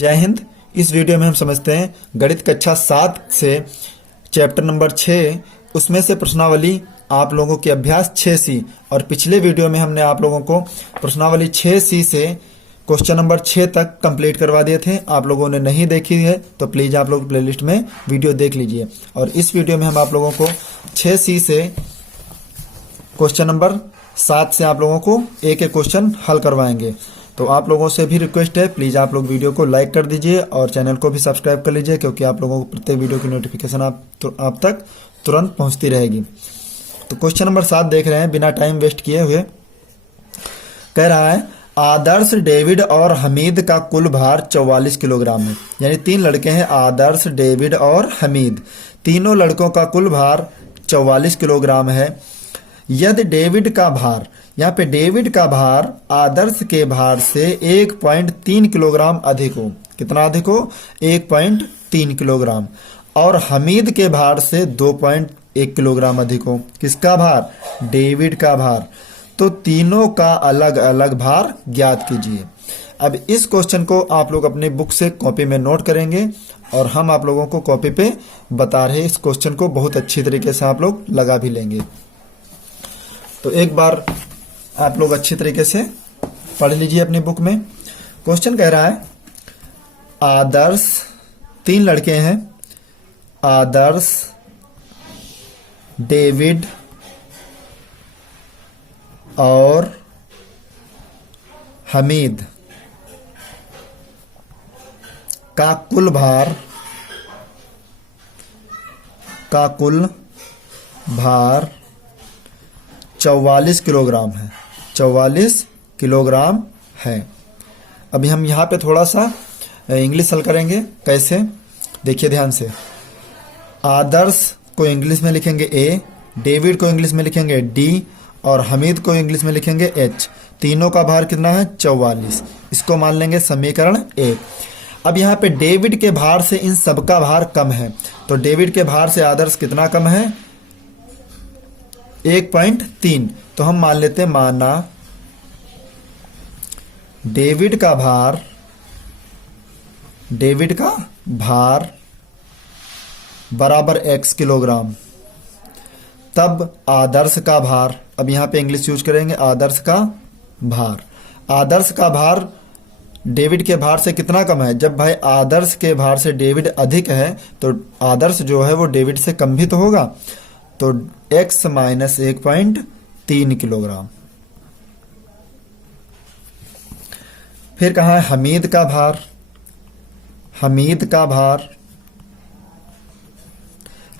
जय हिंद। इस वीडियो में हम समझते हैं गणित कक्षा 7 से चैप्टर नंबर 6, उसमें से प्रश्नावली आप लोगों के अभ्यास 6C। और पिछले वीडियो में हमने आप लोगों को प्रश्नावली 6C से क्वेश्चन नंबर 6 तक कंप्लीट करवा दिए थे। आप लोगों ने नहीं देखी है तो प्लीज़ आप लोग प्लेलिस्ट में वीडियो देख लीजिए। और इस वीडियो में हम आप लोगों को 6C से क्वेश्चन नंबर 7 से आप लोगों को एक एक क्वेश्चन हल करवाएंगे। तो आप लोगों से भी रिक्वेस्ट है, प्लीज़ आप लोग वीडियो को लाइक कर दीजिए और चैनल को भी सब्सक्राइब कर लीजिए, क्योंकि आप लोगों को प्रत्येक वीडियो की नोटिफिकेशन आप तक तुरंत पहुंचती रहेगी। तो क्वेश्चन नंबर 7 देख रहे हैं बिना टाइम वेस्ट किए हुए। कह रहा है आदर्श, डेविड और हमीद का कुल भार 44 किलोग्राम है। यानी 3 लड़के हैं, आदर्श, डेविड और हमीद। तीनों लड़कों का कुल भार 44 किलोग्राम है। यदि डेविड का भार, यहाँ पे डेविड का भार आदर्श के भार से 1.3 किलोग्राम अधिक हो। कितना अधिक हो? 1.3 किलोग्राम। और हमीद के भार से 2.1 किलोग्राम अधिक हो। किसका भार? डेविड का भार। तो तीनों का अलग अलग भार ज्ञात कीजिए। अब इस क्वेश्चन को आप लोग अपने बुक से कॉपी में नोट करेंगे और हम आप लोगों को कॉपी पे बता रहे हैं। इस क्वेश्चन को बहुत अच्छी तरीके से आप लोग लगा भी लेंगे। तो एक बार आप लोग अच्छी तरीके से पढ़ लीजिए अपनी बुक में। क्वेश्चन कह रहा है आदर्श, 3 लड़के हैं, आदर्श, डेविड और हमीद का कुल भार 44 किलोग्राम है। 44 किलोग्राम है। अभी हम यहाँ पे थोड़ा सा इंग्लिश हल करेंगे। कैसे? देखिए ध्यान से। आदर्श को इंग्लिश में लिखेंगे A, डेविड को इंग्लिश में लिखेंगे D और हमीद को इंग्लिश में लिखेंगे H। तीनों का भार कितना है? 44। इसको मान लेंगे समीकरण 1। अब यहाँ पे डेविड के भार से इन सबका भार कम है। तो डेविड के भार से आदर्श कितना कम है? 1.3। तो हम मान लेते हैं, माना डेविड का भार बराबर x किलोग्राम। तब आदर्श का भार, अब यहां पे इंग्लिश यूज करेंगे, आदर्श का भार डेविड के भार से कितना कम है? जब भाई आदर्श के भार से डेविड अधिक है तो आदर्श जो है वो डेविड से कम भी तो होगा। तो x माइनस 1.3 किलोग्राम। फिर कहा है हमीद का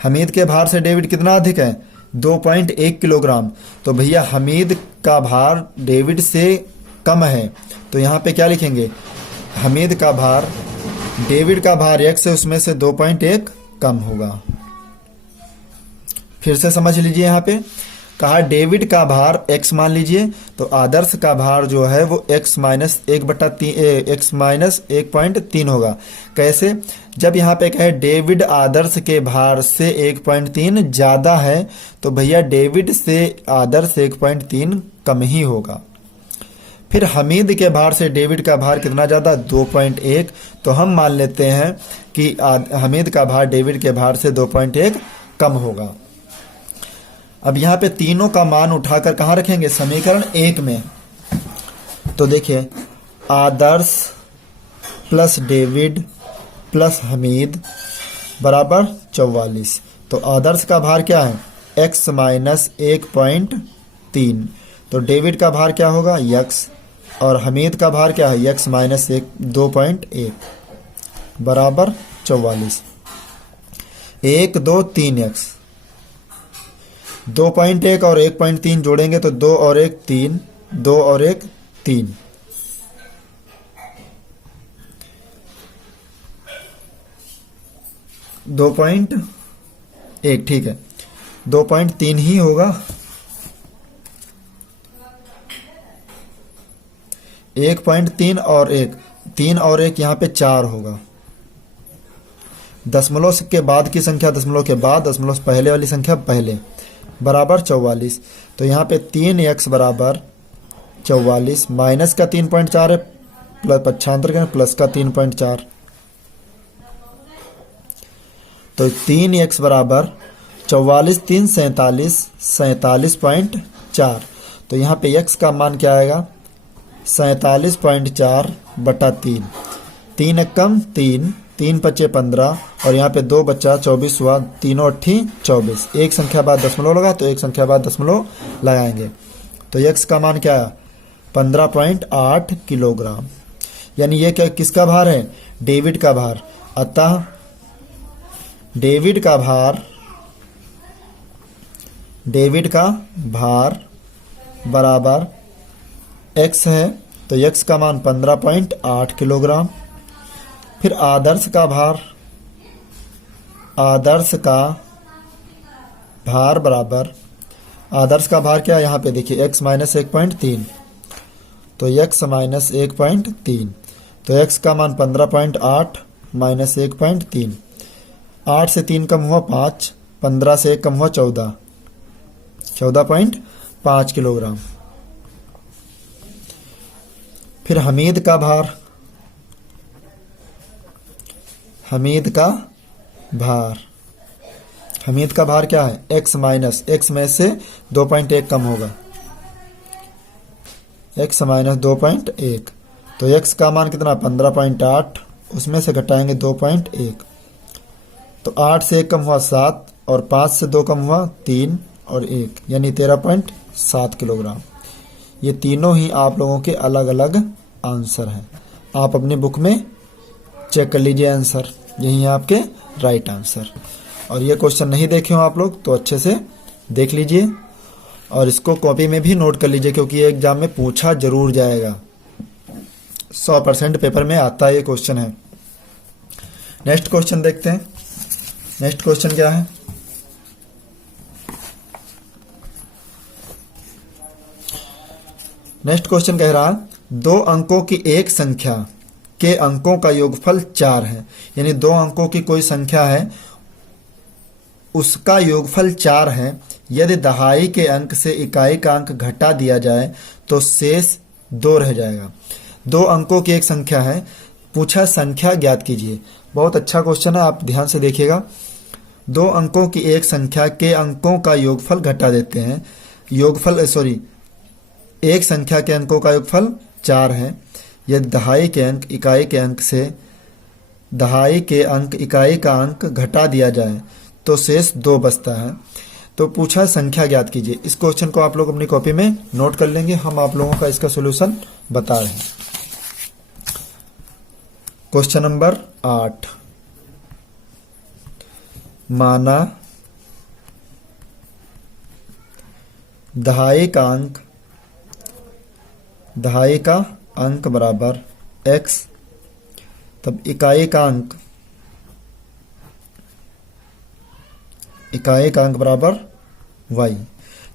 हमीद के भार से डेविड कितना अधिक है? 2.1 किलोग्राम। तो भैया हमीद का भार डेविड से कम है, तो यहाँ पे क्या लिखेंगे? हमीद का भार, डेविड का भार x है, उसमें से 2.1 कम होगा। फिर से समझ लीजिए, यहाँ पे कहा डेविड का भार x मान लीजिए, तो आदर्श का भार जो है वो x माइनस 1.3 होगा। कैसे? जब यहाँ पे कहे डेविड आदर्श के भार से 1.3 ज्यादा है, तो भैया डेविड से आदर्श 1.3 कम ही होगा। फिर हमीद के भार से डेविड का भार कितना ज्यादा? 2.1। तो हम मान लेते हैं कि हमीद का भार डेविड के भार से 2.1 कम होगा। अब यहाँ पे तीनों का मान उठाकर कहाँ रखेंगे? समीकरण 1 में। तो देखिए, आदर्श प्लस डेविड प्लस हमीद बराबर 44। तो आदर्श का भार क्या है? x minus 1.3। तो डेविड का भार क्या होगा? x। और हमीद का भार क्या है? x माइनस 2.1 बराबर 44। 1 2 3x। 2.1 और 1.3 जोड़ेंगे तो 2 और 1 3, 2 और 1 3। दो पॉइंट एक, ठीक है, 2.3 ही होगा। 1.3 और 1, 3 और 1 यहाँ पे 4 होगा। दशमलव के बाद की संख्या दशमलव के बाद, दशमलव पहले वाली संख्या पहले, बराबर 44। तो यहाँ पे 3x बराबर 44, माइनस का 3.4 है, प्लस पक्षांतर करें प्लस का 3.4, तो 3x बराबर 44 3 47 47.4। तो यहाँ पे x का मान क्या आएगा 47.4 बटा 3, 3 एकम 3, 3 पचे 15 और यहाँ पे 2 बचा 24 हुआ, तीनों अट्ठी 24। एक संख्या बाद दशमलव लगा तो एक संख्या बाद दशमलव लगाएंगे, तो x का मान क्या है 15.8 किलोग्राम। यानी ये क्या किसका भार है, डेविड का भार। अतः डेविड का भार बराबर x है, तो x का मान 15.8 किलोग्राम। फिर आदर्श का भार बराबर, आदर्श का भार क्या है यहाँ पे देखिए x माइनस 1.3, तो x माइनस 1.3, तो x का मान 15.8 माइनस 1.3, 8 से 3 कम हुआ 5, 15 से 1 कम हुआ 14, 14.5 किलोग्राम। फिर हमीद का भार क्या है x माइनस, x में से 2.1 कम होगा, x माइनस 2.1, तो x का मान कितना 15.8, उसमें से घटाएंगे 2.1, तो 8 से 1 कम हुआ 7 और 5 से 2 कम हुआ 3 और 1, यानी 13.7 किलोग्राम। ये तीनों ही आप लोगों के अलग अलग आंसर हैं। आप अपनी बुक में चेक कर लीजिए आंसर, यही है आपके राइट आंसर। और ये क्वेश्चन नहीं देखे हो आप लोग तो अच्छे से देख लीजिए और इसको कॉपी में भी नोट कर लीजिए, क्योंकि ये एग्जाम में पूछा जरूर जाएगा, 100% पेपर में आता है ये क्वेश्चन है। नेक्स्ट क्वेश्चन देखते हैं। नेक्स्ट क्वेश्चन क्या है, नेक्स्ट क्वेश्चन कह रहा 2 अंकों की एक संख्या के अंकों का योगफल 4 है। यानी 2 अंकों की कोई संख्या है, उसका योगफल 4 है। यदि दहाई के अंक से इकाई का अंक घटा दिया जाए तो शेष 2 रह जाएगा। 2 अंकों की एक संख्या है, पूछा संख्या ज्ञात कीजिए। बहुत अच्छा क्वेश्चन है, आप ध्यान से देखिएगा। 2 अंकों की एक संख्या के अंकों का योगफल घटा देते हैं। एक संख्या के अंकों का योगफल 4 है। यदि दहाई के अंक इकाई के अंक से दहाई के अंक इकाई का अंक घटा दिया जाए तो शेष 2 बचता है। तो पूछा संख्या ज्ञात कीजिए। इस क्वेश्चन को आप लोग अपनी कॉपी में नोट कर लेंगे, हम आप लोगों का इसका सॉल्यूशन बता रहे हैं। क्वेश्चन नंबर 8, माना दहाई का अंक बराबर x, तब इकाई का अंक बराबर y,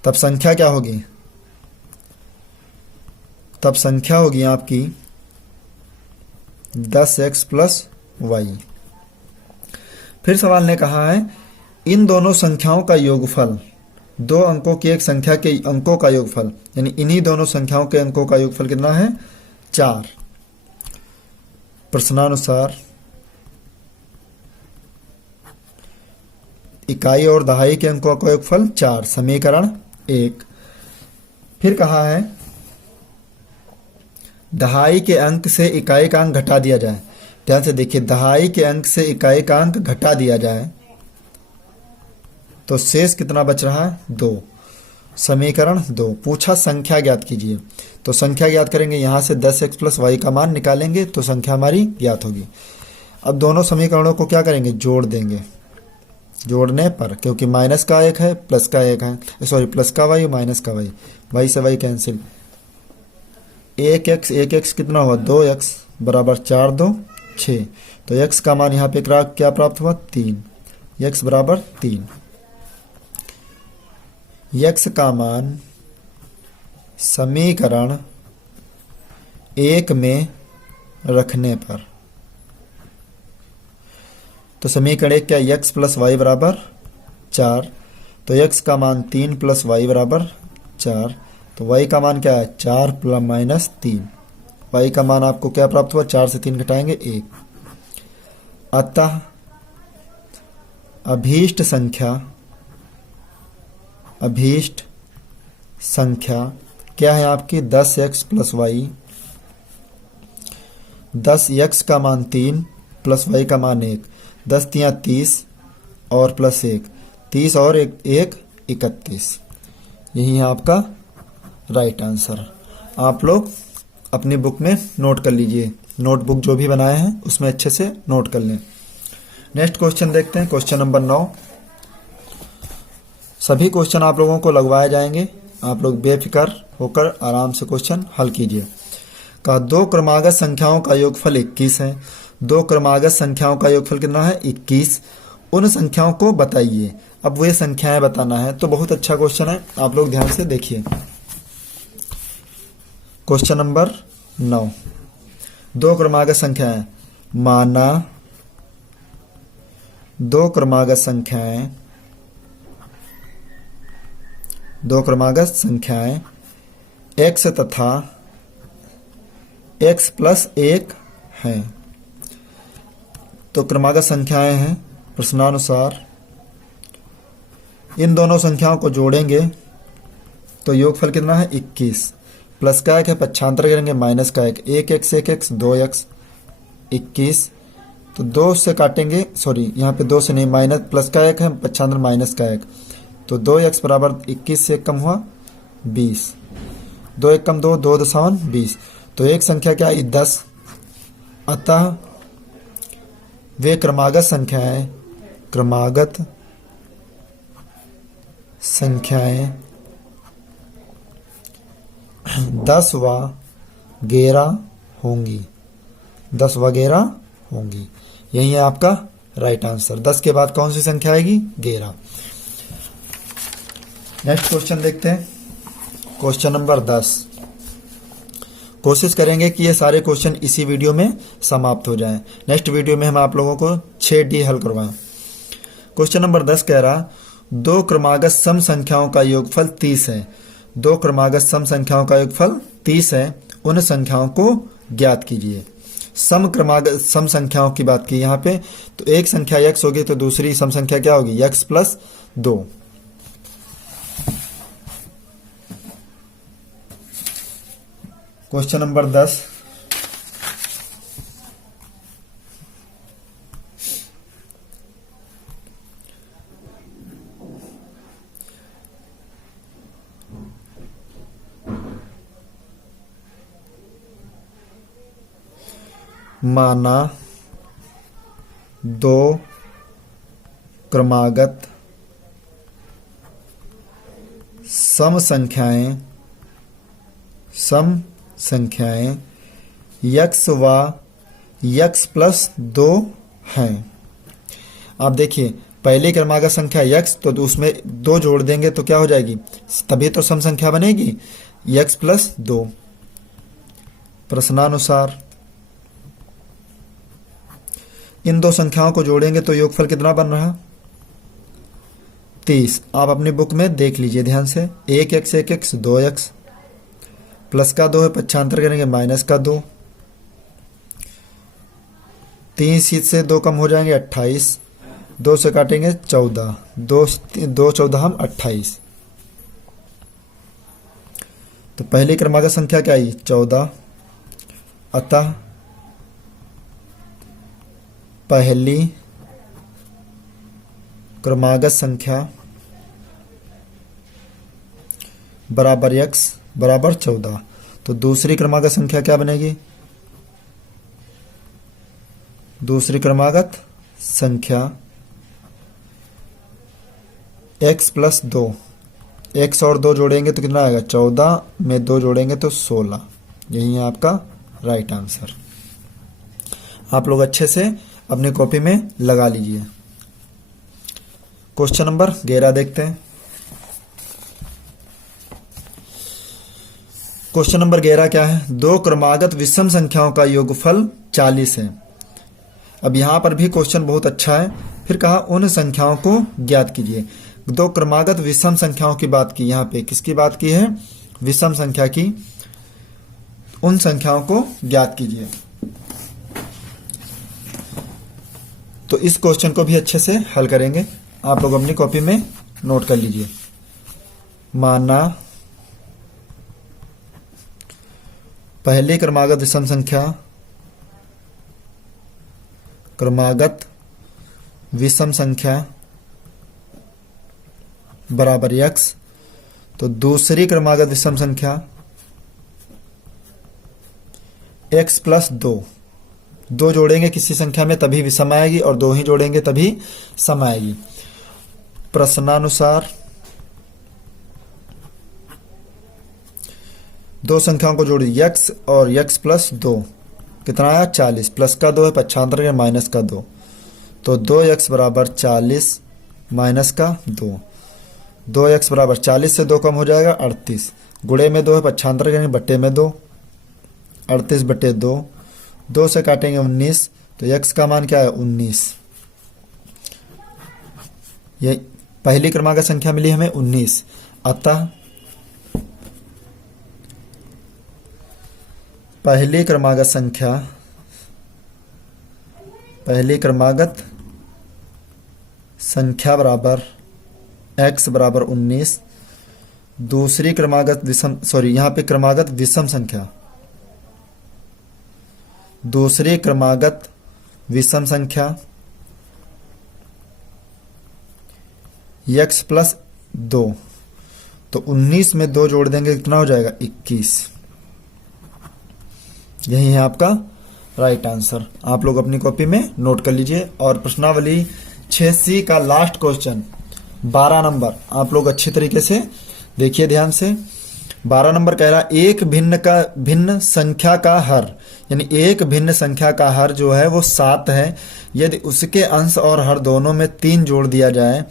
तब संख्या क्या होगी, तब संख्या होगी आपकी 10x प्लस y। फिर सवाल ने कहा है इन दोनों संख्याओं का योगफल, 2 अंकों की एक संख्या के अंकों का योगफल, यानी इन्हीं दोनों संख्याओं के अंकों का योगफल कितना है 4। प्रश्नानुसार इकाई और दहाई के अंकों का योगफल 4, समीकरण 1। फिर कहा है दहाई के अंक से इकाई का अंक घटा दिया जाए। ध्यान से देखिए, दहाई के अंक से इकाई का अंक घटा दिया जाए तो शेष कितना बच रहा है 2, समीकरण 2। पूछा संख्या ज्ञात कीजिए, तो संख्या ज्ञात करेंगे, यहां से 10x प्लस वाई का मान निकालेंगे तो संख्या हमारी ज्ञात होगी। अब दोनों समीकरणों को क्या करेंगे, जोड़ देंगे। जोड़ने पर, क्योंकि माइनस का 1 है प्लस का 1 है, सॉरी प्लस का वाई माइनस का वाई, वाई से वाई कैंसिल, 1x कितना हुआ 2x बराबर 4 2 6, तो x का मान यहाँ पे क्या प्राप्त हुआ 3, x बराबर 3। x का मान समीकरण 1 में रखने पर, तो समीकरण 1 क्या, x प्लस वाई बराबर 4, तो x का मान 3 प्लस वाई बराबर 4, तो y का मान क्या है 4 प्लस माइनस 3, y का मान आपको क्या प्राप्त हुआ, 4 से 3 घटाएंगे 1। अतः अभीष्ट संख्या क्या है आपकी, 10x प्लस वाई। 10x का मान 3 प्लस y का मान 1, 10 तियां 30 और प्लस 1, 30 और 1 31। यही है आपका राइट आंसर। आप लोग अपनी बुक में नोट कर लीजिए, नोटबुक जो भी बनाए हैं उसमें अच्छे से नोट कर लें। नेक्स्ट क्वेश्चन देखते हैं, क्वेश्चन नंबर 9। सभी क्वेश्चन आप लोगों को लगवाए जाएंगे, आप लोग बेफिक्र होकर आराम से क्वेश्चन हल कीजिए। का 2 क्रमागत संख्याओं का योगफल 21 है। 2 क्रमागत संख्याओं का योगफल कितना है, 21। उन संख्याओं को बताइए। अब वे संख्याएं बताना है, तो बहुत अच्छा क्वेश्चन है, आप लोग ध्यान से देखिए। क्वेश्चन नंबर 9, 2 क्रमागत संख्याएं। माना 2 क्रमागत संख्याएं x तथा x प्लस 1 हैं। तो क्रमागत संख्याएं हैं, प्रश्नानुसार इन दोनों संख्याओं को जोड़ेंगे तो योगफल कितना है, 21। प्लस का 1 है, पक्षांतर करेंगे माइनस का 1, 1x 1x 2x 21। तो 2 से काटेंगे, सॉरी यहाँ पे 2 से नहीं, माइनस प्लस का 1 है, पक्षांतर माइनस का 1, तो 2x बराबर 21 से 1 कम हुआ 20, 2 1 कम 2, 2 दशावन 20। तो एक संख्या क्या है, 10। अतः वे क्रमागत संख्याएं 10 वगैरह होंगी, 10 वगैरह होंगी। यही है आपका राइट आंसर। 10 के बाद कौन सी संख्या आएगी, 11। नेक्स्ट क्वेश्चन देखते हैं, क्वेश्चन नंबर 10। कोशिश करेंगे कि ये सारे क्वेश्चन इसी वीडियो में समाप्त हो जाएं। नेक्स्ट वीडियो में हम आप लोगों को 6D हल करवाएं। क्वेश्चन नंबर 10 कह रहा, 2 क्रमागत सम संख्याओं का योगफल 30 है। 2 क्रमागत सम संख्याओं का योगफल 30 है, उन संख्याओं को ज्ञात कीजिए। सम क्रमागत सम संख्याओं की बात की यहाँ पे, तो एक संख्या x होगी तो दूसरी सम संख्या क्या होगी, x प्लस 2। क्वेश्चन नंबर 10, माना 2 क्रमागत सम संख्याएं x व x प्लस 2 हैं। आप देखिए, पहली क्रमागत संख्या x, तो उसमें 2 जोड़ देंगे तो क्या हो जाएगी, तभी तो सम संख्या बनेगी, x प्लस 2। प्रश्नानुसार इन 2 संख्याओं को जोड़ेंगे तो योगफल कितना बन रहा, 30। आप अपनी बुक में देख लीजिए ध्यान से, 1x 1x 2x, प्लस का 2 है, पक्षांतर करेंगे माइनस का 2, 3 से 2 कम हो जाएंगे 28, 2 से काटेंगे 14, 2 14 हम 28। तो पहली क्रमागत संख्या क्या आई, 14। अतः पहली क्रमागत संख्या बराबर x बराबर 14। तो दूसरी क्रमागत संख्या क्या बनेगी, दूसरी क्रमागत संख्या x प्लस 2, x और 2 जोड़ेंगे तो कितना आएगा, 14 में 2 जोड़ेंगे तो 16। यही है आपका राइट आंसर। आप लोग अच्छे से अपनी कॉपी में लगा लीजिए। क्वेश्चन नंबर 11 देखते हैं। क्वेश्चन नंबर 11 क्या है, 2 क्रमागत विषम संख्याओं का योगफल 40 है। अब यहां पर भी क्वेश्चन बहुत अच्छा है। फिर कहा उन संख्याओं को ज्ञात कीजिए। 2 क्रमागत विषम संख्याओं की बात की, यहाँ पे किसकी बात की है, विषम संख्या की। उन संख्याओं को ज्ञात कीजिए। तो इस क्वेश्चन को भी अच्छे से हल करेंगे। आप लोग अपनी कॉपी में नोट कर लीजिए। माना पहली क्रमागत विषम संख्या बराबर x, तो दूसरी क्रमागत विषम संख्या x प्लस 2 जोड़ेंगे किसी संख्या में तभी विषम आएगी और 2 ही जोड़ेंगे तभी सम आएगी। प्रश्नानुसार दो संख्याओं को जोड़ी x और x प्लस 2 कितना आया 40, प्लस का 2 है पक्षांतर के माइनस का 2, तो 2x बराबर 40 माइनस का 2, 2x बराबर 40 से 2 कम हो जाएगा 38, गुणे में 2 है पक्षांतर करेंगे बट्टे में 2, 38 बट्टे 2, 2 से काटेंगे 19, तो x का मान क्या है 19। ये पहली क्रमांक संख्या मिली हमें 19, अतः पहली क्रमागत संख्या बराबर x बराबर 19, दूसरी क्रमागत विषम यहाँ पे क्रमागत विषम संख्या, दूसरी क्रमागत विषम संख्या x प्लस 2, तो 19 में 2 जोड़ देंगे कितना हो जाएगा 21। यही है आपका राइट आंसर। आप लोग अपनी कॉपी में नोट कर लीजिए। और प्रश्नावली 6C का लास्ट क्वेश्चन 12 नंबर, आप लोग अच्छी तरीके से देखिए ध्यान से। 12 नंबर कह रहा एक भिन्न संख्या का हर, यानी एक भिन्न संख्या का हर जो है वो 7 है, यदि उसके अंश और हर दोनों में 3 जोड़ दिया जाए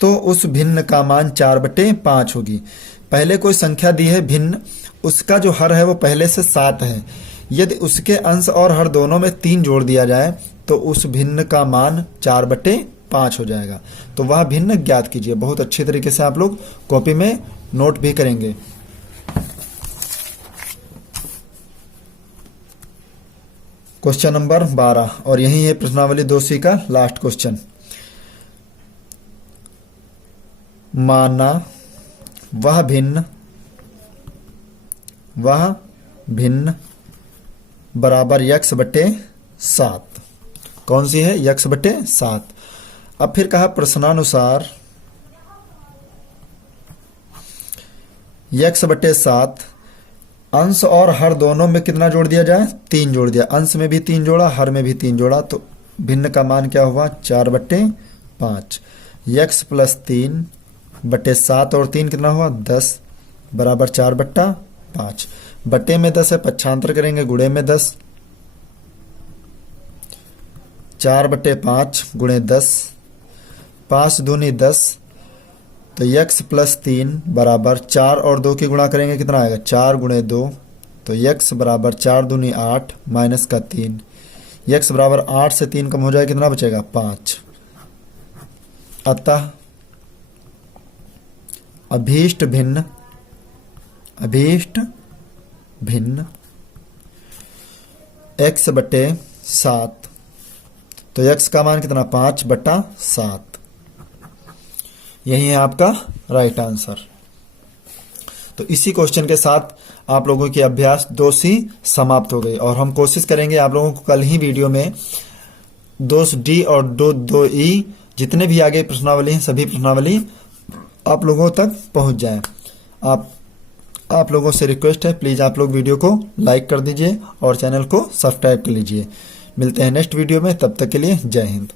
तो उस भिन्न का मान 4/5 होगी। पहले कोई संख्या दी है भिन्न, उसका जो हर है वो पहले से 7 है, यदि उसके अंश और हर दोनों में 3 जोड़ दिया जाए तो उस भिन्न का मान 4/5 हो जाएगा। तो वह भिन्न ज्ञात कीजिए। बहुत अच्छी तरीके से आप लोग कॉपी में नोट भी करेंगे। क्वेश्चन नंबर 12, और यही है प्रश्नावली 2C का लास्ट क्वेश्चन। माना वह भिन्न बराबर x/7, कौन सी है x/7। अब फिर कहा प्रश्नानुसार x/7 अंश और हर दोनों में कितना जोड़ दिया जाए 3 जोड़ दिया, अंश में भी 3 जोड़ा हर में भी 3 जोड़ा, तो भिन्न का मान क्या हुआ 4/5। x प्लस 3/7 और 3 कितना हुआ 10 बराबर 4/5। बट्टे में 10 है पक्षांतर करेंगे गुणे में 10, 4/5 गुणे 10, 5 दूनी 10, तो x प्लस 3 बराबर 4 और 2 की गुणा करेंगे कितना आएगा 4 गुणे 2, तो x बराबर 4 दूनी 8 माइनस का 3, x बराबर 8 से 3 कम हो जाएगा कितना बचेगा 5। अतः अभीष्ट भिन्न x/7, तो x का मान कितना 5/7। यही है आपका राइट आंसर। तो इसी क्वेश्चन के साथ आप लोगों की अभ्यास 2C समाप्त हो गई, और हम कोशिश करेंगे आप लोगों को कल ही वीडियो में 2D और 2E जितने भी आगे प्रश्नावली हैं सभी प्रश्नावली आप लोगों तक पहुंच जाएं। आप लोगों से रिक्वेस्ट है प्लीज़ आप लोग वीडियो को लाइक कर दीजिए और चैनल को सब्सक्राइब कर लीजिए। मिलते हैं नेक्स्ट वीडियो में, तब तक के लिए जय हिंद।